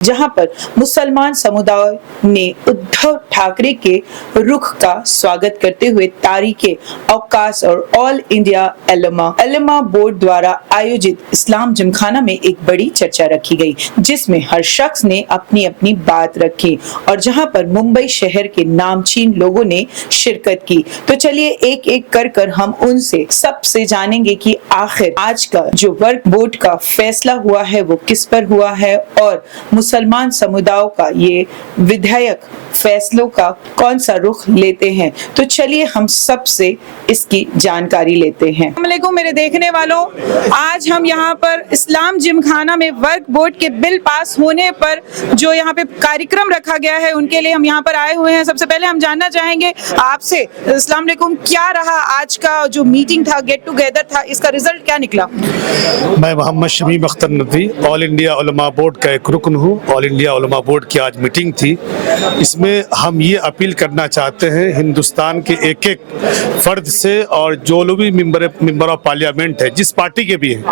जहां पर मुसलमान समुदाय ने उद्धव ठाकरे के रुख का स्वागत करते हुए तारीके अवकाश और ऑल इंडिया एलमा बोर्ड द्वारा आयोजित इस्लाम जिमखाना में एक बड़ी चर्चा रखी गई, जिसमें हर शख्स ने अपनी अपनी बात रखी और जहां पर मुंबई शहर के नामचीन लोगों ने शिरकत की। तो चलिए एक एक कर हम उनसे सबसे जानेंगे कि आखिर आज का जो वर्क बोर्ड का फैसला हुआ है वो किस पर हुआ है और मुसलमान समुदायों का ये विधायक फैसलों का कौन सा रुख लेते हैं। तो चलिए हम सबसे इसकी जानकारी लेते हैं। अस्सलाम वालेकुम मेरे देखने वालों, आज हम यहाँ पर इस्लाम जिमखाना में वर्क बोर्ड के बिल पास होने पर जो यहाँ पे कार्यक्रम रखा गया है उनके लिए हम यहाँ पर आए हुए हैं। सबसे पहले हम जानना चाहेंगे आपसे, अस्सलाम वालेकुम, क्या रहा आज का जो मीटिंग था, गेट टुगेदर था, इसका रिजल्ट क्या निकला? मैं मोहम्मद शमीम अख्तर नदवी ऑल इंडिया उलमा बोर्ड का एक रुकन हूँ। ऑल इंडिया उलमा बोर्ड की आज मीटिंग थी। इसमें हम ये अपील करना चाहते हैं हिंदुस्तान के एक एक फर्द से और जो लोग भी मेंबर ऑफ पार्लियामेंट है, जिस पार्टी के भी हैं,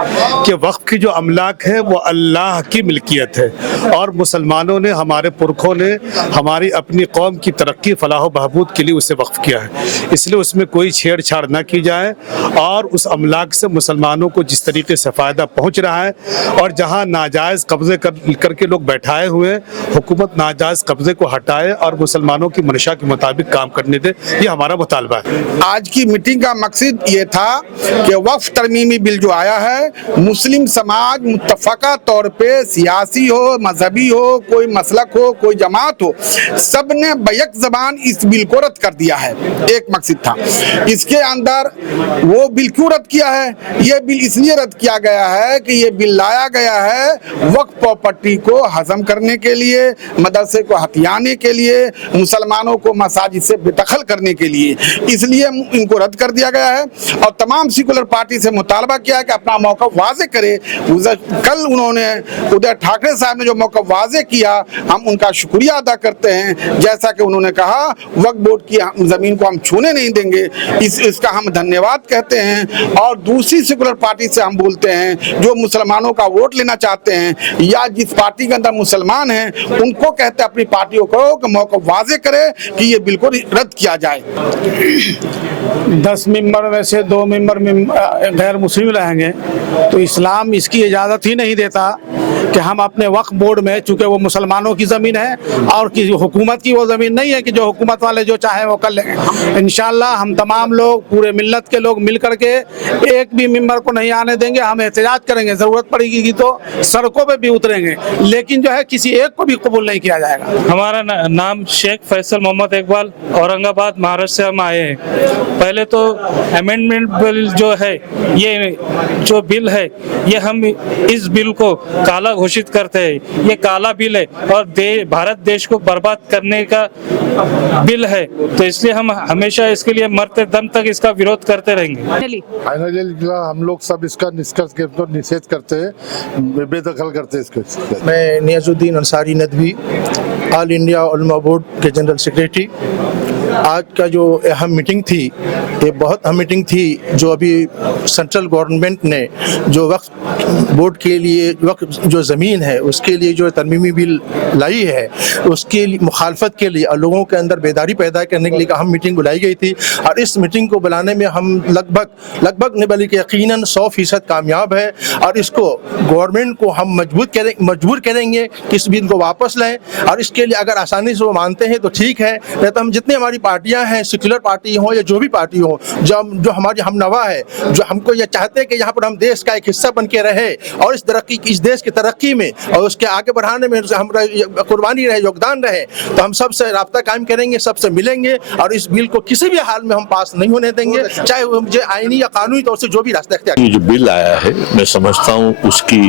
कि वक्फ की जो अमलाक है वो अल्लाह की मिल्कियत है और मुसलमानों ने, हमारे पुरखों ने हमारी अपनी कौम की तरक्की फलाह व बहबूद के लिए उसे वक्फ किया है। इसलिए उसमें कोई छेड़छाड़ न की जाए और उस अमलाक से मुसलमानों को जिस तरीके से फ़ायदा पहुँच रहा है और जहाँ नाजायज़ कब्जे करके लोग बैठाए हुए, हुकूमत नाजायज़ कब्जे को हटाए और मुसलमानों की मंशा के मुताबिक काम करने दे, ये हमारा मुतालबा है। आज की मीटिंग का मकसद ये था कि वक्फ तरमीमी बिल जो आया है, मुस्लिम समाज मुत्तफ़क़ा तौर पे सियासी हो, मजहबी हो, कोई मसलक हो, कोई जमात हो, सब ने बैक ज़बान इस बिल को रद्द कर दिया है। एक मकसद था। इसके अंदर वो बिल क्यों रद्द किया है? ये बिल इसलिए रद्द किया गया है कि ये बिल लाया गया है वक्फ प्रॉपर्टी को हजम करने के लिए, मदरसे को हथियाने के लिए, मुसलमानों को मसाजिद से बेदखल करने के लिए, इसलिए इनको रद्द कर दिया गया है। और तमाम सेकुलर पार्टी से मुतालबा किया है कि अपना मौक़िफ़ वाज़े करे। कल उन्होंने उद्धव ठाकरे साहब ने जो मौक़िफ़ वाज़े किया, हम उनका शुक्रिया अदा करते हैं। जैसा कि उन्होंने कहा वक्फ बोर्ड की ज़मीन को हम छूने नहीं देंगे, इसका हम धन्यवाद कहते हैं। और दूसरी सेकुलर पार्टी से हम बोलते हैं जो मुसलमानों का वोट लेना चाहते हैं या जिस पार्टी के अंदर मुसलमान हैं, उनको कहते हैं अपनी पार्टियों को कि मौक़िफ़ वाज़े करे कि ये बिल्कुल रद्द किया जाए। 10 मेंबर में से 2 मेंबर गैर मुस्लिम रहेंगे तो इस्लाम इसकी इजाज़त ही नहीं देता कि हम अपने वक्फ बोर्ड में, चूँकि वो मुसलमानों की ज़मीन है और किसी हुकूमत की वो ज़मीन नहीं है कि जो हुकूमत वाले जो चाहे वो कर लेंगे। इंशाअल्लाह हम तमाम लोग, पूरे मिल्लत के लोग मिल करके एक भी मेंबर को नहीं आने देंगे। हम एहतजाज करेंगे, ज़रूरत पड़ेगी तो सड़कों पे भी उतरेंगे, लेकिन जो है किसी एक को भी कबूल नहीं किया जाएगा। हमारा नाम शेख फैसल मोहम्मद इकबाल, औरंगाबाद महाराष्ट्र से हम आए हैं। पहले तो अमेंडमेंट बिल जो है, ये जो बिल है, ये हम इस बिल को काला घोषित करते हैं। ये काला बिल है और भारत देश को बर्बाद करने का बिल है, तो इसलिए हम हमेशा इसके लिए मरते दम तक इसका विरोध करते रहेंगे। हम लोग सब इसका निषेध करते हैं, बेदखल करते हैं इसको। मैं नियाजुद्दीन अंसारी नदवी, ऑल इंडिया उलमा बोर्ड के जनरल सेक्रेटरी। आज का जो अहम मीटिंग थी, ये बहुत अहम मीटिंग थी। जो अभी सेंट्रल गवर्नमेंट ने जो वक्फ बोर्ड के लिए, वक्फ जो ज़मीन है उसके लिए जो तरमीमी बिल लाई है, उसके मुखालफत के लिए और लोगों के अंदर बेदारी पैदा करने के लिए अहम मीटिंग बुलाई गई थी। और इस मीटिंग को बुलाने में हम लगभग नहीं बल्कि यकीनन 100% कामयाब है। और इसको गवर्नमेंट को हम मजबूर करेंगे कि इस बिल को वापस लें। और इसके लिए अगर आसानी से वो मानते हैं तो ठीक है, नहीं तो हम जितनी हमारी पार्टियां हैं, सेक्युलर पार्टी हो या जो भी पार्टी हो, जो हमारी हमनवा है, जो हमको ये चाहते हैं कि यहाँ पर हम देश का एक हिस्सा बन के रहे और इस देश की तरक्की में और उसके आगे बढ़ाने में हमारा कुर्बानी रहे, योगदान रहे, तो हम सबसे राब्ता कायम करेंगे, सबसे मिलेंगे और इस बिल को किसी भी हाल में हम पास नहीं होने देंगे, चाहे वो मुझे आईनी या कानूनी तौर से जो भी रास्ता इख्तियार। ये जो बिल आया है, मैं समझता हूँ उसकी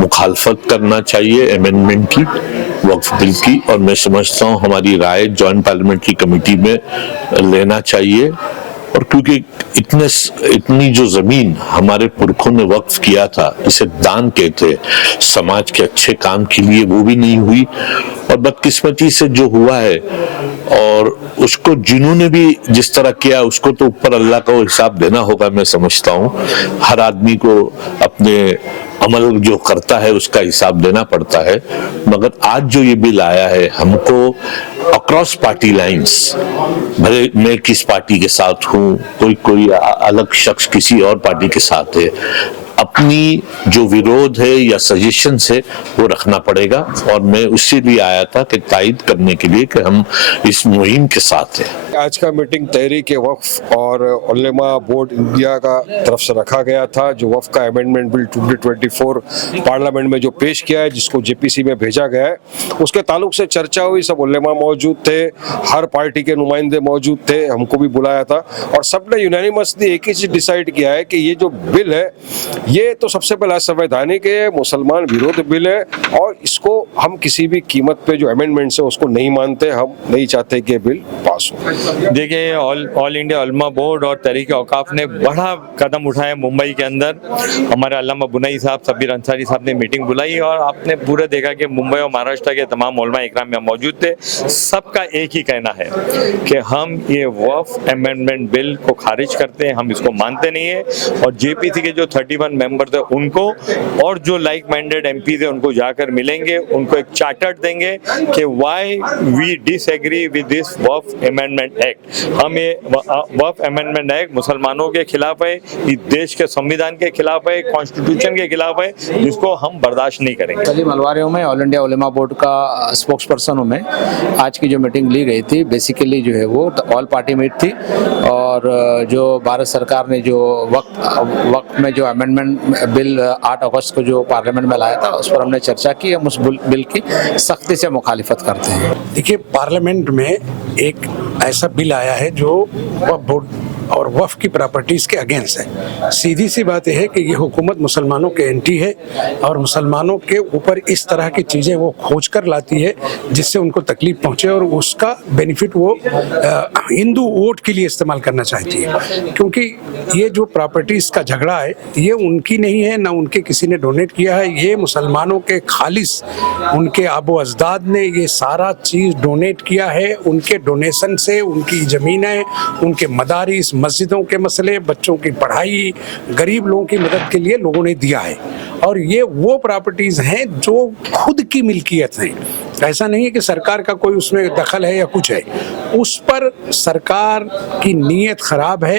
मुखालफत करना चाहिए, अमेंडमेंट की, वक्फ बिल की, और मैं समझता हूँ हमारी राय जॉइंट पार्लियामेंट्री कमेटी में लेना चाहिए। और क्योंकि इतनी जो जमीन हमारे पुरखों ने वक्फ किया था, इसे दान कहते, समाज के अच्छे काम के लिए, वो भी नहीं हुई और बदकिस्मती से जो हुआ है, और उसको जिन्होंने भी जिस तरह किया उसको तो ऊपर अल्लाह का हिसाब देना होगा। मैं समझता हूँ हर आदमी को अपने अमल जो करता है उसका हिसाब देना पड़ता है। मगर आज जो ये बिल आया है, हमको अक्रॉस पार्टी लाइंस, भले मैं किस पार्टी के साथ हूँ, कोई अलग शख्स किसी और पार्टी के साथ है, अपनी जो विरोध है या सजेशंस है वो रखना पड़ेगा। और मैं उसी लिए आया था कि तायद करने के लिए कि हम इस मुहिम के साथ हैं। आज का मीटिंग तहरीक वक्फ और उलेमा बोर्ड इंडिया का तरफ से रखा गया था। जो वक्फ का अमेंडमेंट बिल 2024 पार्लियामेंट में जो पेश किया है, जिसको जेपीसी में भेजा गया है, उसके ताल्लुक से चर्चा हुई। सब उलेमा मौजूद थे, हर पार्टी के नुमाइंदे मौजूद थे, हमको भी बुलाया था और सबने यूनानिमसली एक ही चीज डिसाइड किया है कि ये जो बिल है ये तो सबसे पहला संवैधानिक है, मुसलमान विरोध बिल है और इसको हम किसी भी कीमत पे जो अमेंडमेंट्स है उसको नहीं मानते। हम नहीं चाहते कि बिल पास हो। देखिए, ऑल इंडिया उलमा बोर्ड और तहरीक औकाफ ने बड़ा कदम उठाया मुंबई के अंदर। हमारे अल्लामा बुनई साहब, सबीर अंसारी साहब ने मीटिंग बुलाई और आपने पूरा देखा कि मुंबई और महाराष्ट्र के तमाम उलमा इकराम में मौजूद थे। सबका एक ही कहना है कि हम ये वक्फ अमेंडमेंट बिल को खारिज करते हैं, हम इसको मानते नहीं है। और जेपीसी के जो 31 मेंबर थे उनको और जो लाइक माइंडेड एमपी थे उनको जाकर मिलेंगे, उनको एक चार्टर देंगे कि why we disagree with this Waqf amendment act. हम ये वक्फ अमेंडमेंट एक्ट मुसलमानों के खिलाफ है, इस देश के संविधान के खिलाफ है, कॉन्स्टिट्यूशन के खिलाफ है, जिसको हम बर्दाश्त नहीं करेंगे। सलीम अलवारी हूं मैं, ऑल इंडिया उलेमा बोर्ड का स्पोक्स पर्सन हूं मैं। आज की जो मीटिंग ली गई थी बेसिकली जो है वो ऑल पार्टी मीट थी और जो भारत सरकार ने जो वक्त में जो अमेंडमेंट बिल 8 अगस्त को जो पार्लियामेंट में लाया था उस पर हमने चर्चा की। हम उस बिल की सख्ती से मुखालिफत करते हैं। देखिए, पार्लियामेंट में एक ऐसा बिल आया है जो वक्फ बोर्ड और वक्फ की प्रॉपर्टीज़ के अगेंस्ट है। सीधी सी बात यह है कि ये हुकूमत मुसलमानों के एंटी है और मुसलमानों के ऊपर इस तरह की चीज़ें वो खोज कर लाती है जिससे उनको तकलीफ पहुँचे और उसका बेनिफिट वो हिंदू वोट के लिए इस्तेमाल करना चाहती है। क्योंकि ये जो प्रॉपर्टीज़ का झगड़ा है ये उनकी नहीं है, ना उनके किसी ने डोनेट किया है, ये मुसलमानों के खालिस उनके आबो अजदाद ने ये सारा चीज़ डोनेट किया है। उनके डोनेशन से उनकी ज़मीनें, उनके मदारिस, मस्जिदों के मसले, बच्चों की पढ़ाई, गरीब लोगों की मदद के लिए लोगों ने दिया है। और ये वो प्रॉपर्टीज़ हैं जो खुद की मिल्कियत हैं। ऐसा नहीं है कि सरकार का कोई उसमें दखल है या कुछ है। उस पर सरकार की नीयत ख़राब है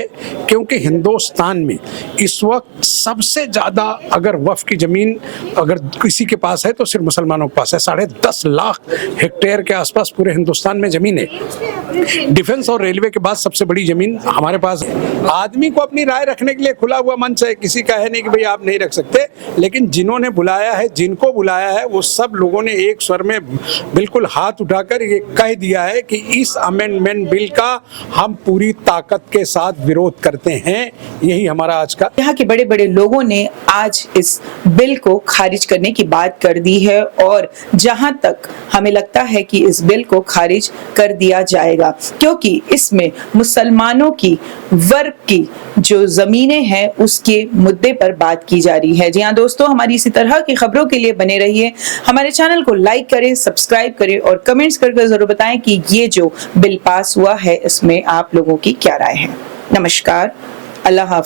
क्योंकि हिंदुस्तान में इस वक्त सबसे ज़्यादा अगर वक्फ की ज़मीन अगर किसी के पास है तो सिर्फ मुसलमानों के पास है। 10.5 लाख हेक्टेयर के आसपास पूरे हिंदुस्तान में ज़मीन है। डिफेंस और रेलवे के बाद सबसे बड़ी ज़मीन हमारे पास है। आदमी को अपनी राय रखने के लिए खुला हुआ मंच है, किसी का है नहीं कि भाई आप नहीं रख सकते। लेकिन जिन्होंने बुलाया है, जिनको बुलाया है, वो सब लोगों ने एक स्वर में बिल्कुल हाथ उठाकर ये कह दिया है कि इस अमेंडमेंट बिल का हम पूरी ताकत के साथ विरोध करते हैं। यही हमारा आज का। यहाँ के बड़े बड़े लोगों ने आज इस बिल को खारिज करने की बात कर दी है और जहां तक हमें लगता है कि इस बिल को खारिज कर दिया जाएगा क्योंकि इसमें मुसलमानों की वर्ग की जो जमीनें हैं उसके मुद्दे पर बात की जा रही है। जी हाँ दोस्तों, हमारी इसी तरह की खबरों के लिए बने रहिए। हमारे चैनल को लाइक करें, सब्सक्राइब करें और कमेंट्स करके जरूर बताएं कि ये जो बिल पास हुआ है इसमें आप लोगों की क्या राय है। नमस्कार, अल्लाह हाफ़िज़।